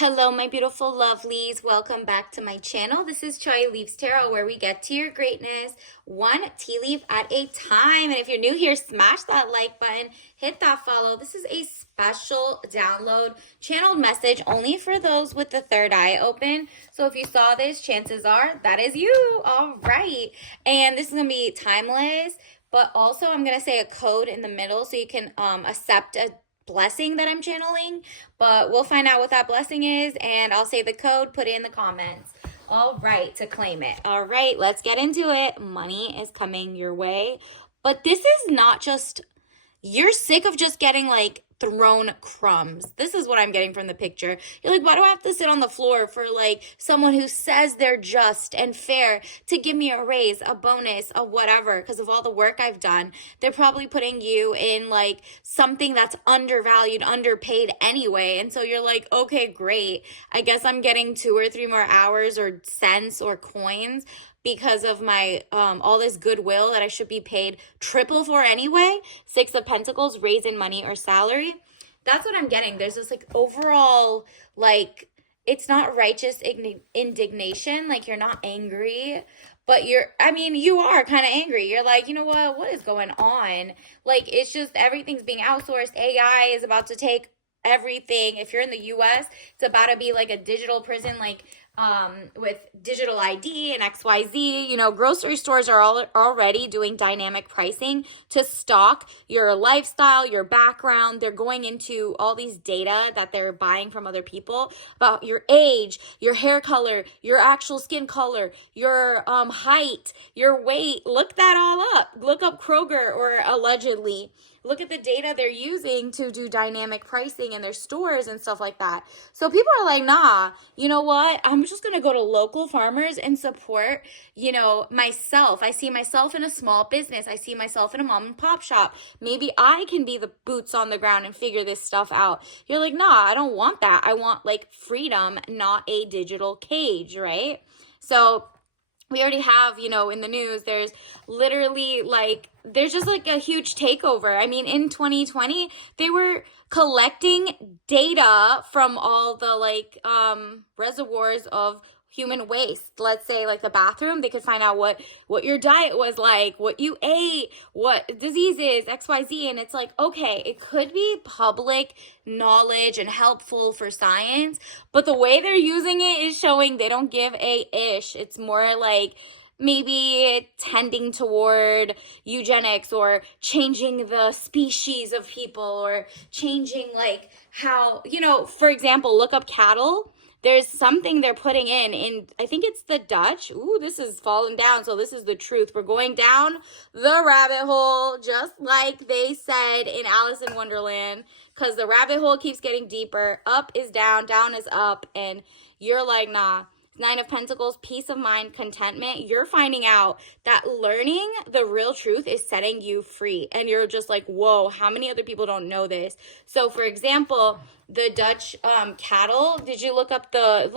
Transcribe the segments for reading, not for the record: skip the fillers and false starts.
Hello, my beautiful lovelies. Welcome back to my channel. This is Choi Leaves Tarot, where we get to your greatness one tea leaf at a time. And if you're new here, smash that like button, hit that follow. This is a special download channeled message only for those with the third eye open. So if you saw this, chances are that is you. All right. And this is going to be timeless, but also I'm going to say a code in the middle so you can accept a blessing that I'm channeling, but we'll find out what that blessing is, and I'll say the code, put it in the comments. All right, to claim it. All right, let's get into it. Money is coming your way, but this is not just, you're sick of just getting like thrown crumbs. This is what I'm getting from the picture. You're like, why do I have to sit on the floor for like someone who says they're just and fair to give me a raise, a bonus, a whatever, because of all the work I've done? They're probably putting you in like something that's undervalued, underpaid anyway. And so you're like, okay, great. I guess I'm getting 2 or 3 more hours or cents or coins because of my all this goodwill that I should be paid triple for anyway. 6 of Pentacles, raise in money or salary. That's what I'm getting. There's this like overall, like, it's not righteous indignation. Like, you're not angry, but you are kind of angry. You're like, you know what is going on? Like, it's just everything's being outsourced. AI is about to take everything. If you're in the US, it's about to be like a digital prison, like with digital ID and XYZ. Grocery stores are already doing dynamic pricing to stock your lifestyle, your background. They're going into all these data that they're buying from other people about your age, your hair color, your actual skin color, your height, your weight. Look that all up. Look up Kroger, or allegedly. Look at the data they're using to do dynamic pricing in their stores and stuff like that. So people are like, nah, you know what? I'm just going to go to local farmers and support, myself. I see myself in a small business. I see myself in a mom and pop shop. Maybe I can be the boots on the ground and figure this stuff out. You're like, nah, I don't want that. I want like freedom, not a digital cage, right? So we already have, in the news, there's literally like, there's just like a huge takeover. I mean, in 2020, they were collecting data from all the like reservoirs of human waste. Let's say like the bathroom, they could find out what your diet was like, what you ate, what diseases, XYZ. And it's like, okay, it could be public knowledge and helpful for science, but the way they're using it is showing they don't give a ish. It's more like maybe tending toward eugenics, or changing the species of people, or changing like how, for example, look up cattle. There's something they're putting in I think it's the Dutch. Ooh, this is falling down. So this is the truth. We're going down the rabbit hole, just like they said in Alice in Wonderland, because the rabbit hole keeps getting deeper. Up is down, down is up. And you're like, nah. 9 of Pentacles, peace of mind, contentment. You're finding out that learning the real truth is setting you free. And you're just like, whoa, how many other people don't know this? So for example, the Dutch cattle, did you look up Bovear,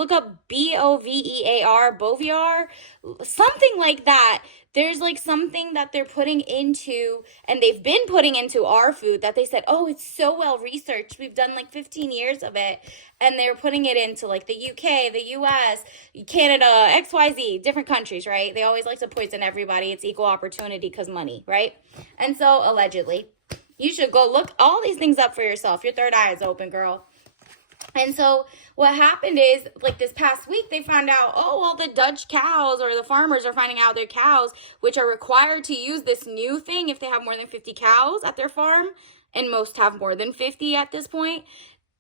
Boviar, something like that? There's like something that they're putting into, and they've been putting into our food, that they said, oh, it's so well researched. We've done like 15 years of it. And they're putting it into like the UK, the US, Canada, XYZ, different countries, right? They always like to poison everybody. It's equal opportunity because money, right? And so allegedly, you should go look all these things up for yourself. Your third eye is open, girl. And so what happened is, like this past week, they found out, oh, well, the Dutch cows, or the farmers are finding out their cows, which are required to use this new thing if they have more than 50 cows at their farm, and most have more than 50 at this point,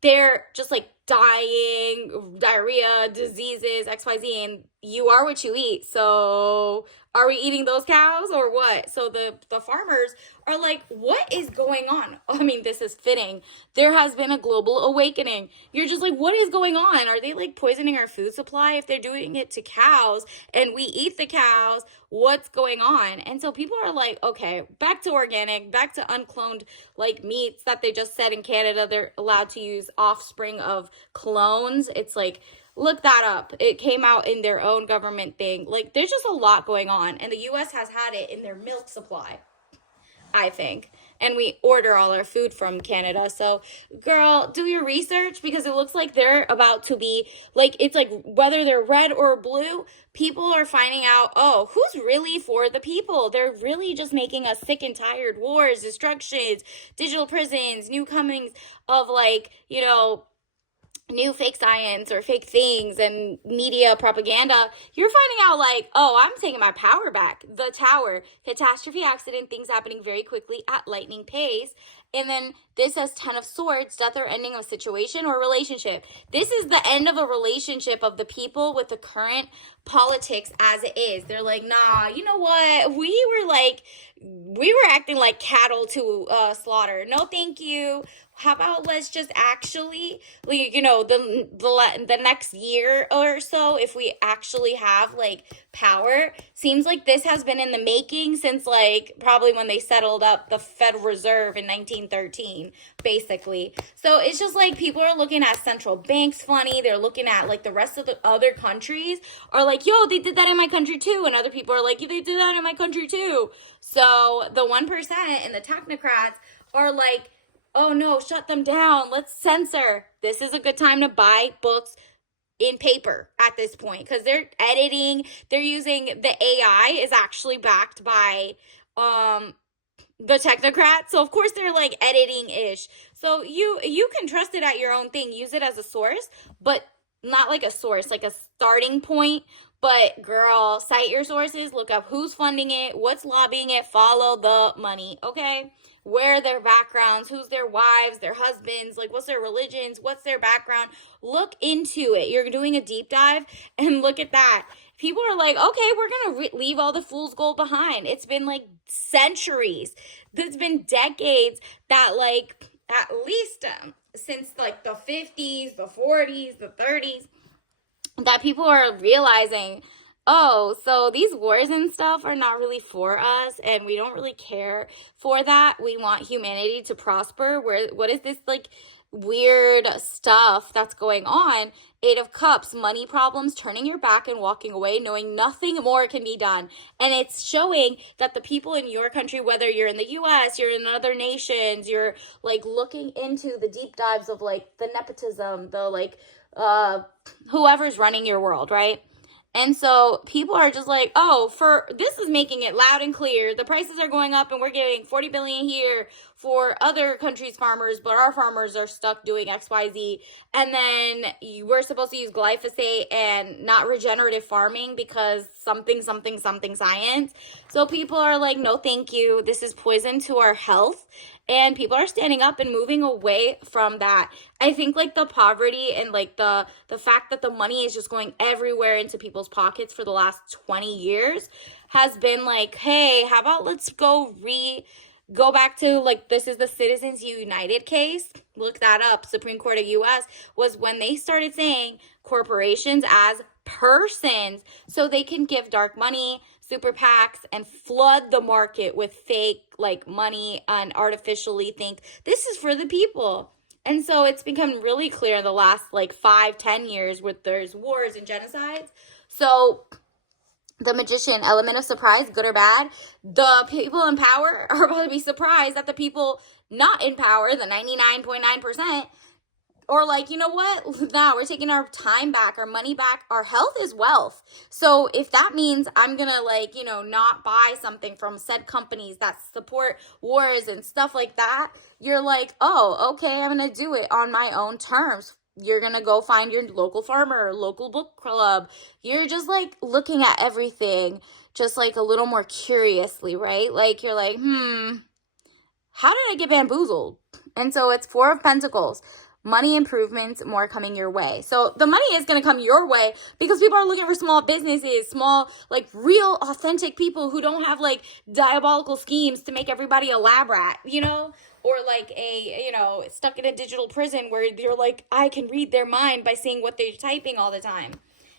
they're just like dying, diarrhea, diseases, XYZ, and you are what you eat. So are we eating those cows or what? So the farmers are like, what is going on? I mean, this is fitting. There has been a global awakening. You're just like, what is going on? Are they like poisoning our food supply? If they're doing it to cows and we eat the cows, what's going on? And so people are like, okay, back to organic, back to uncloned like meats that they just said in Canada they're allowed to use offspring of clones. It's like, look that up. It came out in their own government thing. Like, there's just a lot going on. And the US has had it in their milk supply, I think. and we order all our food from Canada. So, girl, do your research, because it looks like they're about to be like, it's like whether they're red or blue, people are finding out, oh, who's really for the people? They're really just making us sick and tired. Wars, destructions, digital prisons, new comings of like, new fake science or fake things and media propaganda. You're finding out like, oh, I'm taking my power back. The tower, catastrophe, accident, things happening very quickly at lightning pace. And then this has 10 of swords, death or ending of situation or relationship. This is the end of a relationship of the people with the current politics as it is. They're like, nah, you know what? We were acting like cattle to slaughter. No, thank you. How about let's just actually, the next year or so, if we actually have like power, seems like this has been in the making since like probably when they settled up the Federal Reserve in 1913, basically. So it's just like people are looking at central banks funny. They're looking at like the rest of the other countries are like, yo, they did that in my country too. And other people are like, yeah, they did that in my country too. So the 1% and the technocrats are like, oh no, shut them down. Let's censor. This is a good time to buy books in paper at this point, because they're editing. They're using the AI is actually backed by the technocrats. So of course they're like editing-ish. So you can trust it at your own thing. Use it as a source, but not like a source, like a starting point. But girl, cite your sources, look up who's funding it, what's lobbying it, follow the money, okay? Where are their backgrounds, who's their wives, their husbands, like what's their religions, what's their background? Look into it. You're doing a deep dive and look at that. People are like, okay, we're going to leave all the fool's gold behind. It's been like centuries. It's been decades that like at least since like the 50s, the 40s, the 30s, that people are realizing, oh, so these wars and stuff are not really for us, and we don't really care for that. We want humanity to prosper. What is this like weird stuff that's going on? 8 of Cups, money problems, turning your back and walking away, knowing nothing more can be done. And it's showing that the people in your country, whether you're in the US, you're in other nations, you're like looking into the deep dives of like the nepotism, the like whoever's running your world, right? And so people are just like, oh, this is making it loud and clear. The prices are going up and we're getting 40 billion here for other countries' farmers, but our farmers are stuck doing XYZ. And then we're supposed to use glyphosate and not regenerative farming because something science. So people are like, no, thank you. This is poison to our health. And people are standing up and moving away from that. I think like the poverty and like the fact that the money is just going everywhere into people's pockets for the last 20 years has been like, hey, how about let's go back to like, this is the Citizens United case. Look that up. Supreme Court of US was when they started saying corporations as persons so they can give dark money, super PACs, and flood the market with fake like money and artificially think this is for the people. And so it's become really clear in the last like 5-10 years where there's wars and genocides. So the Magician, element of surprise, good or bad, the people in power are about to be surprised that the people not in power, the 99.9%, or like, you know what? Nah, we're taking our time back, our money back. Our health is wealth. So if that means I'm going to like, not buy something from said companies that support wars and stuff like that, you're like, oh, okay, I'm going to do it on my own terms. You're going to go find your local farmer, local book club. You're just like looking at everything just like a little more curiously, right? Like you're like, how did I get bamboozled? And so it's 4 of Pentacles. Money improvements, more coming your way. So the money is going to come your way because people are looking for small businesses, small, like real authentic people who don't have like diabolical schemes to make everybody a lab rat, or like stuck in a digital prison where you're like, I can read their mind by seeing what they're typing all the time.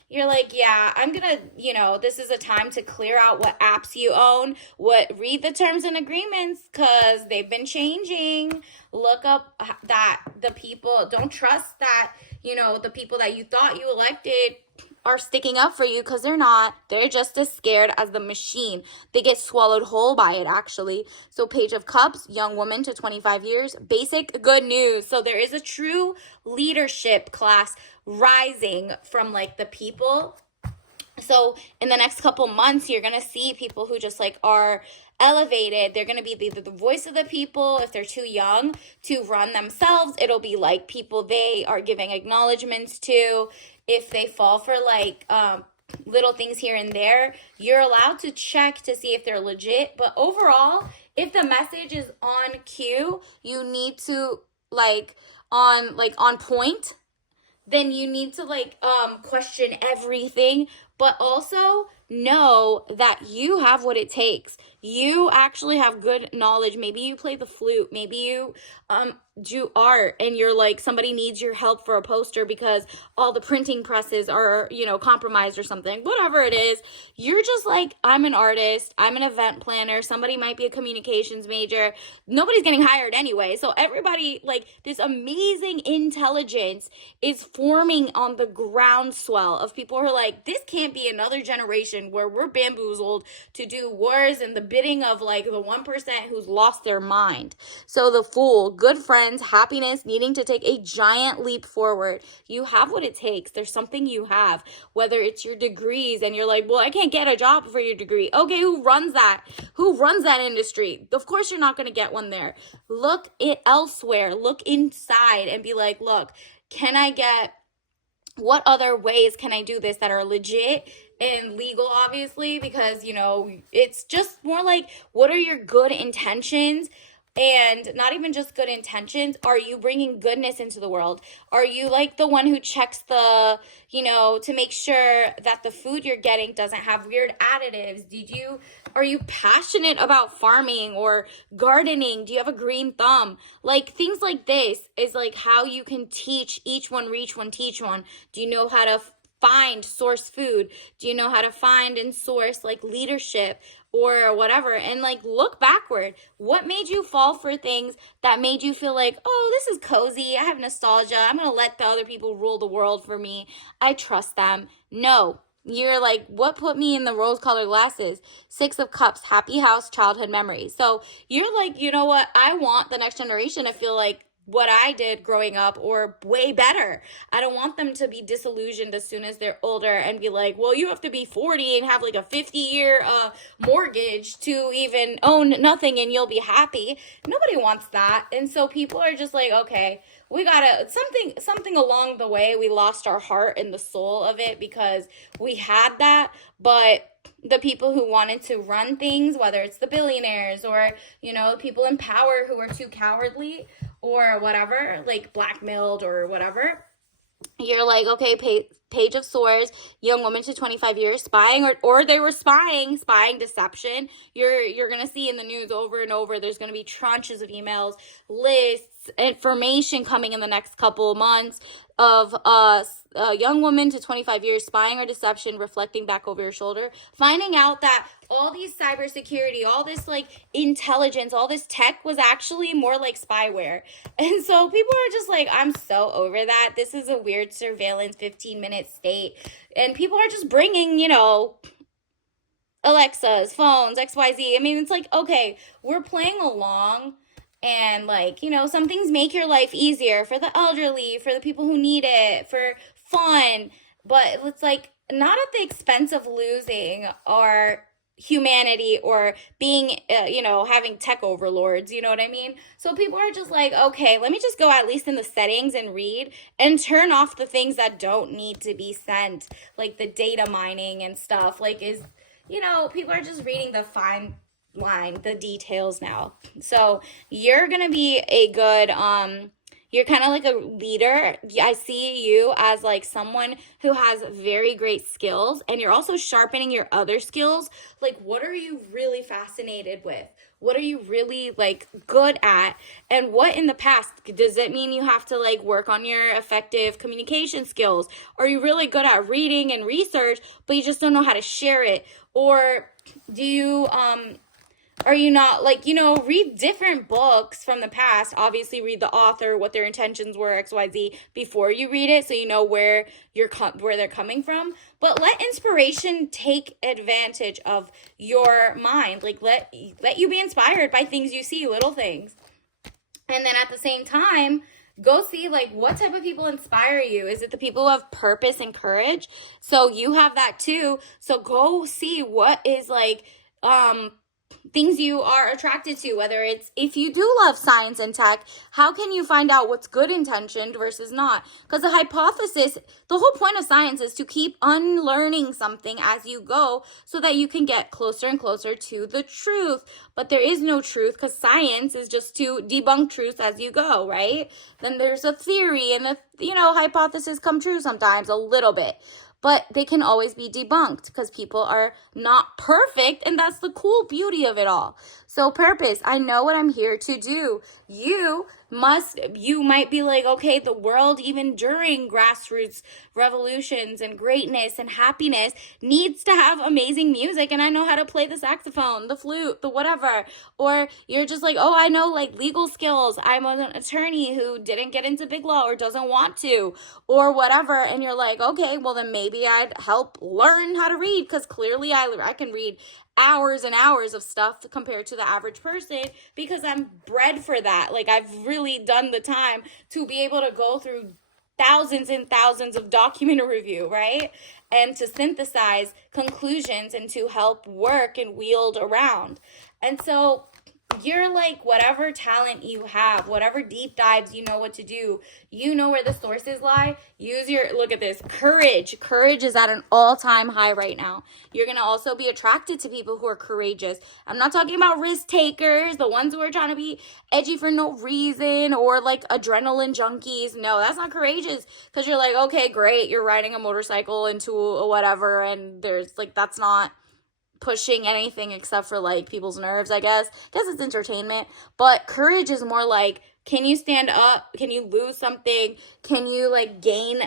You're like, yeah, I'm going to, this is a time to clear out what apps you own, read the terms and agreements because they've been changing. Look up that the people, don't trust that, you know, the people that you thought you elected are sticking up for you, because they're not. They're just as scared as the machine. They get swallowed whole by it, actually. So Page of Cups, young woman to 25 years, basic good news. So there is a true leadership class rising from like the people. So in the next couple months, you're going to see people who just like are elevated. They're going to be the voice of the people. If they're too young to run themselves, it'll be like people they are giving acknowledgments to. If they fall for like little things here and there, you're allowed to check to see if they're legit. But overall, if the message is on cue, you need to on point, then you need to question everything, but also know that you have what it takes. You actually have good knowledge. Maybe you play the flute. Maybe you do art, and you're like, somebody needs your help for a poster because all the printing presses are, compromised or something. Whatever it is, you're just like, I'm an artist. I'm an event planner. Somebody might be a communications major. Nobody's getting hired anyway. So everybody, this amazing intelligence is forming on the groundswell of people who are like, this can't be another generation where we're bamboozled to do wars and the bidding of the 1% who's lost their mind. So the Fool, good friends, happiness, needing to take a giant leap forward. You have what it takes. There's something you have, whether it's your degrees and you're like, well, I can't get a job for your degree. Okay, who runs that? Who runs that industry? Of course you're not going to get one there. Look elsewhere. Look inside and be like, look, what other ways can I do this that are legit and legal, obviously, because, it's just more like, what are your good intentions? And not even just good intentions. Are you bringing goodness into the world? Are you like the one who checks to make sure that the food you're getting doesn't have weird additives? Are you passionate about farming or gardening? Do you have a green thumb? Things like this is how you can teach each one, reach one, teach one. Do you know how to source food? Do you know how to find and source leadership or whatever? And look backward. What made you fall for things that made you feel like, oh, this is cozy, I have nostalgia, I'm gonna let the other people rule the world for me, I trust them? No. You're like, what put me in the rose-colored glasses? 6 of Cups, happy house, childhood memories. So you're like, you know what? I want the next generation to feel like what I did growing up or way better. I don't want them to be disillusioned as soon as they're older and be like, well, you have to be 40 and have a 50-year mortgage to even own nothing and you'll be happy. Nobody wants that. And so people are just like, okay, we gotta, something along the way, we lost our heart and the soul of it because we had that, but the people who wanted to run things, whether it's the billionaires or, people in power who are too cowardly or whatever, blackmailed or whatever, you're like, okay, Page of Swords, young woman to 25 years, spying, or they were spying, deception. You're going to see in the news over and over, there's going to be tranches of emails, lists, information coming in the next couple of months of a young woman to 25 years, spying or deception, reflecting back over your shoulder, finding out that all these cybersecurity, all this intelligence, all this tech was actually more like spyware. And so people are just like, I'm so over that. This is a weird surveillance 15-minute state. And people are just bringing, Alexas, phones, XYZ. I mean, it's like, okay, we're playing along. And some things make your life easier for the elderly, for the people who need it, for fun. But it's not at the expense of losing our humanity or being, having tech overlords, you know what I mean? So people are just like, okay, let me just go at least in the settings and read and turn off the things that don't need to be sent, like the data mining and stuff. People are just reading the fine line, the details now. So you're gonna be a good you're kind of like a leader. I see you as someone who has very great skills, and you're also sharpening your other skills. What are you really fascinated with? What are you really good at? And what in the past, does it mean you have to work on your effective communication skills? Are you really good at reading and research, but you just don't know how to share it? Or do you are you not, like, read different books from the past. Obviously, read the author, what their intentions were, XYZ, before you read it, so you know where they're coming from. But let inspiration take advantage of your mind. Like, let you be inspired by things you see, little things. And then at the same time, go see, like, what type of people inspire you. Is it the people who have purpose and courage? So you have that too. So go see what is, like, things you are attracted to, whether it's, if you do love science and tech, how can you find out what's good intentioned versus not? Because the hypothesis, the whole point of science is to keep unlearning something as you go so that you can get closer and closer to the truth. But there is no truth, because science is just to debunk truth as you go, right? Then there's a theory, and the hypotheses come true sometimes a little bit. But they can always be debunked because people are not perfect, and that's the cool beauty of it all. So purpose, I know what I'm here to do. You might be like, okay, the world, even during grassroots revolutions and greatness and happiness, needs to have amazing music, and I know how to play the saxophone, the flute, the whatever. Or you're just like, oh, I know, like, legal skills. I'm an attorney who didn't get into big law or doesn't want to, or whatever. And you're like, okay, well, then maybe I'd help learn how to read, because clearly I can read hours and hours of stuff compared to the average person, because I'm bred for that. Like, I've really done the time to be able to go through thousands and thousands of document review, right? And to synthesize conclusions and to help work and wield around. And so you're like, whatever talent you have, whatever deep dives you know what to do, you know where the sources lie, look at this, courage. Courage is at an all-time high right now. You're going to also be attracted to people who are courageous. I'm not talking about risk takers, the ones who are trying to be edgy for no reason, or like adrenaline junkies. No, that's not courageous, because you're like, okay, great, you're riding a motorcycle into a whatever, and there's like, that's not pushing anything except for like people's nerves, I guess. It's entertainment. But courage is more like, can you stand up? Can you lose something? Can you like gain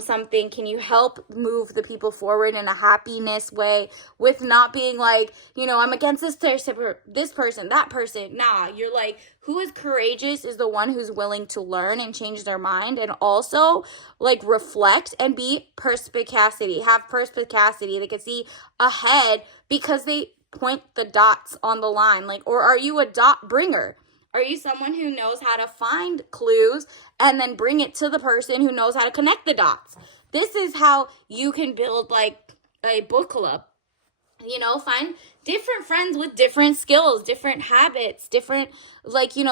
something? Can you help move the people forward in a happiness way, with not being like, I'm against this person, that person. Nah, you're like, who is courageous is the one who's willing to learn and change their mind, and also like reflect and be have perspicacity. They can see ahead because they point the dots on the line. Like, or are you a dot bringer? Are you someone who knows how to find clues and then bring it to the person who knows how to connect the dots? This is how you can build like a book club. Find different friends with different skills, different habits, different,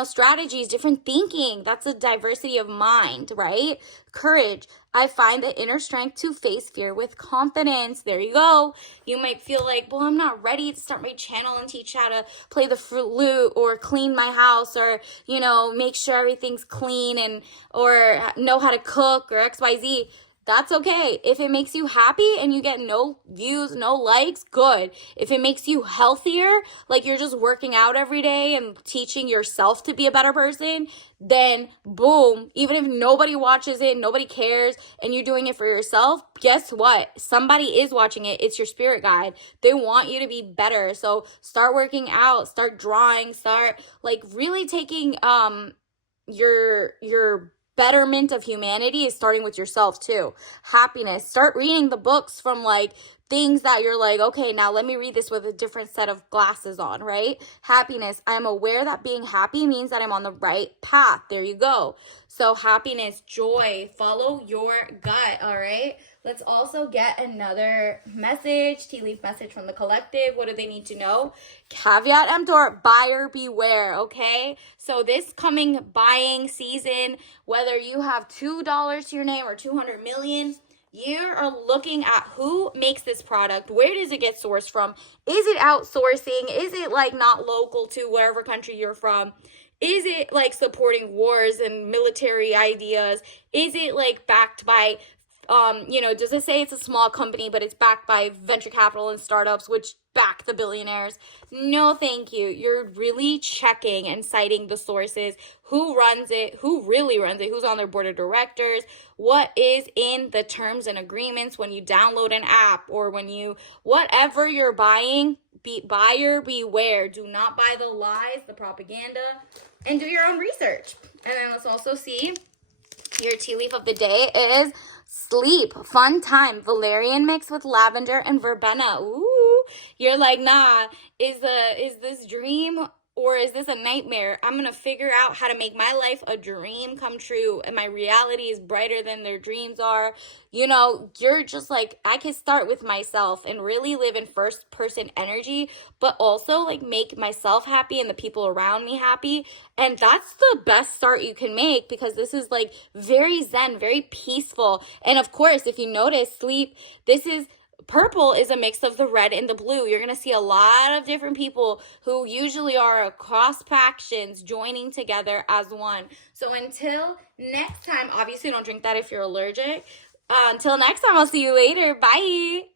strategies, different thinking. That's a diversity of mind, right? Courage. I find the inner strength to face fear with confidence. There you go. You might feel like, well, I'm not ready to start my channel and teach how to play the flute or clean my house, or, make sure everything's clean, or know how to cook, or XYZ. That's okay. If it makes you happy and you get no views, no likes, good. If it makes you healthier, like you're just working out every day and teaching yourself to be a better person, then boom, even if nobody watches it, nobody cares, and you're doing it for yourself, guess what? Somebody is watching it. It's your spirit guide. They want you to be better. So start working out, start drawing, start like really taking your betterment of humanity is starting with yourself too. Happiness. Start reading the books from like things that you're like, okay, now let me read this with a different set of glasses on, right? Happiness. I am aware that being happy means that I'm on the right path. There you go. So happiness, joy, follow your gut, all right? Let's also get another message, tea leaf message from the collective. What do they need to know? Caveat emptor, buyer beware, okay? So this coming buying season, whether you have $2 to your name or 200 million, you are looking at who makes this product. Where does it get sourced from? Is it outsourcing? Is it like not local to wherever country you're from? Is it like supporting wars and military ideas? Is it like backed by does it say it's a small company, but it's backed by venture capital and startups, which back the billionaires? No, thank you. You're really checking and citing the sources, who runs it, who really runs it, who's on their board of directors, what is in the terms and agreements when you download an app, or when whatever you're buying, buyer beware. Do not buy the lies, the propaganda, and do your own research. And then let's also see your tea leaf of the day is sleep. Fun time. Valerian mixed with lavender and verbena. Ooh. You're like, nah, is this dream or is this a nightmare? I'm going to figure out how to make my life a dream come true, and my reality is brighter than their dreams are. You know, you're just like, I can start with myself and really live in first person energy, but also like make myself happy and the people around me happy. And that's the best start you can make, because this is like very zen, very peaceful. And of course, if you notice, sleep, purple is a mix of the red and the blue. You're going to see a lot of different people who usually are across factions joining together as one. So until next time, obviously don't drink that if you're allergic. Until next time, I'll see you later. Bye.